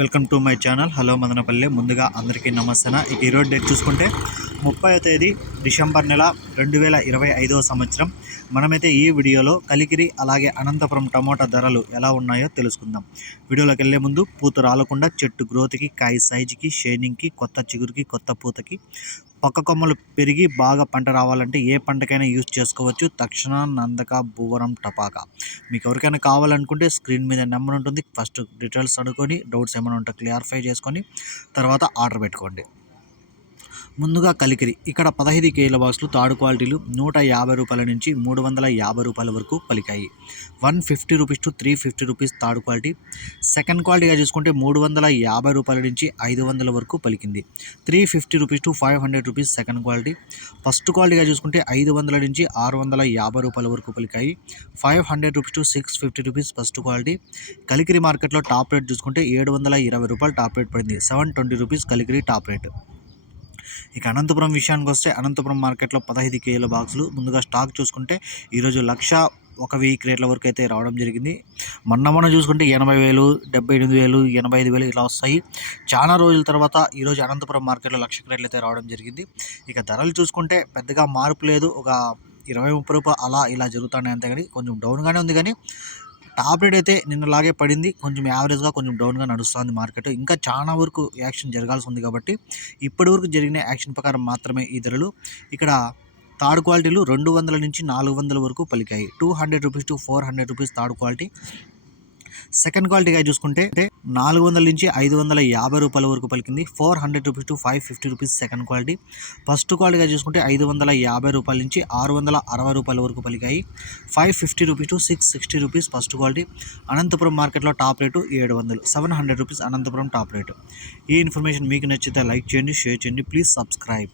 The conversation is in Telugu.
Welcome to my channel. Hello Madanapalle. ముందుగా అందరికీ నమస్తే ఈరోజు డేట్ చూసుకుంటే ముప్పై తేదీ డిసెంబర్ నెల రెండు వేల ఇరవై ఐదవ సంవత్సరం. మనమైతే ఈ వీడియోలో కలికిరి అలాగే అనంతపురం టమోటా ధరలు ఎలా ఉన్నాయో తెలుసుకుందాం. వీడియోలోకి వెళ్ళే ముందు పూత రాలకుండా చెట్టు గ్రోత్కి కాయ సైజుకి షైనింగ్కి కొత్త చిగురుకి కొత్త పూతకి పక్క కొమ్మలు పెరిగి బాగా పంట రావాలంటే ఏ పంటకైనా యూజ్ చేసుకోవచ్చు. తక్షణ నందక భూవరం టపాకా. మీకు ఎవరికైనా కావాలనుకుంటే స్క్రీన్ మీద నెంబర్ ఉంటుంది. ఫస్ట్ డీటెయిల్స్ అడుకొని డౌట్స్ ఏమైనా ఉంటే క్లారిఫై చేసుకొని తర్వాత ఆర్డర్ పెట్టుకోండి. ముందుగా కలికిరి. ఇక్కడ పదహైదు కేజీల బాక్సులు తాడు క్వాలిటీలు నూట యాభై రూపాయల నుంచి మూడు వందల యాభై రూపాయల వరకు పలికాయి. One fifty rupees to three fifty rupees తాడు క్వాలిటీ. సెకండ్ క్వాలిటీగా చూసుకుంటే మూడు వందల యాభై రూపాయల నుంచి ఐదు వందల వరకు పలికింది. Three fifty rupees to five hundred rupees second quality. First క్వాలిటీగా చూసుకుంటే ఐదు వందల నుంచి ఆరు వందల యాభై రూపాయల వరకు పలికాయి. Five hundred rupees to six fifty rupees first quality. Kalikiri మార్కెట్లో టాప్ రేట్ చూసుకుంటే ఏడు వందల ఇరవై రూపాయలు టాప్ రేట్ పడింది. Seven twenty rupees Kalikiri top rate. ఇక అనంతపురం విషయానికి వస్తే అనంతపురం మార్కెట్లో పదహైదు కేజీల బాక్సులు. ముందుగా స్టాక్ చూసుకుంటే ఈరోజు లక్ష ఒక వెయ్యి క్రేట్ల వరకు అయితే రావడం జరిగింది. మొన్న మొన్న చూసుకుంటే ఎనభై వేలు డెబ్బై ఎనిమిది వేలు ఎనభై ఐదు వేలు ఇలా వస్తాయి. చాలా రోజుల తర్వాత ఈరోజు అనంతపురం మార్కెట్లో లక్ష క్రేట్లు అయితే రావడం జరిగింది. ఇక ధరలు చూసుకుంటే పెద్దగా మార్పు లేదు. ఒక ఇరవై ముప్పై రూపాయలు అలా ఇలా జరుగుతున్నాయి అంతే కానీ కొంచెం డౌన్గానే ఉంది కానీ టాప్ రేట్ అయితే నిన్నలాగే పడింది. కొంచెం యావరేజ్గా కొంచెం డౌన్గా నడుస్తుంది మార్కెట్. ఇంకా చాలా వరకు యాక్షన్ జరగాల్సి ఉంది కాబట్టి ఇప్పటి వరకు జరిగిన యాక్షన్ ప్రకారం మాత్రమే ఈ ధరలు. ఇక్కడ థర్డ్ క్వాలిటీలు రెండు వందల నుంచి నాలుగు వందల వరకు పలికాయి. Two hundred rupees to four hundred rupees third quality. Second క్వాలిటీగా చూసుకుంటే నాలుగు వందల నుంచి ఐదు వందల యాభై రూపాయల వరకు పలికింది. Four hundred rupees to five fifty rupees second quality. First క్వాలిటీగా చూసుకుంటే ఐదు వందల యాభై రూపాయల నుంచి ఆరు వందల అరవై రూపాయల వరకు పలికాయి. Five fifty rupees to six sixty rupees first quality. Anantapuram మార్కెట్లో టాప్ రేటు ఏడు వందలు. Seven hundred rupees Anantapuram top rate. ఈ ఇన్ఫర్మేషన్ మీకు నచ్చితే లైక్ చేయండి షేర్ చేయండి. Please subscribe.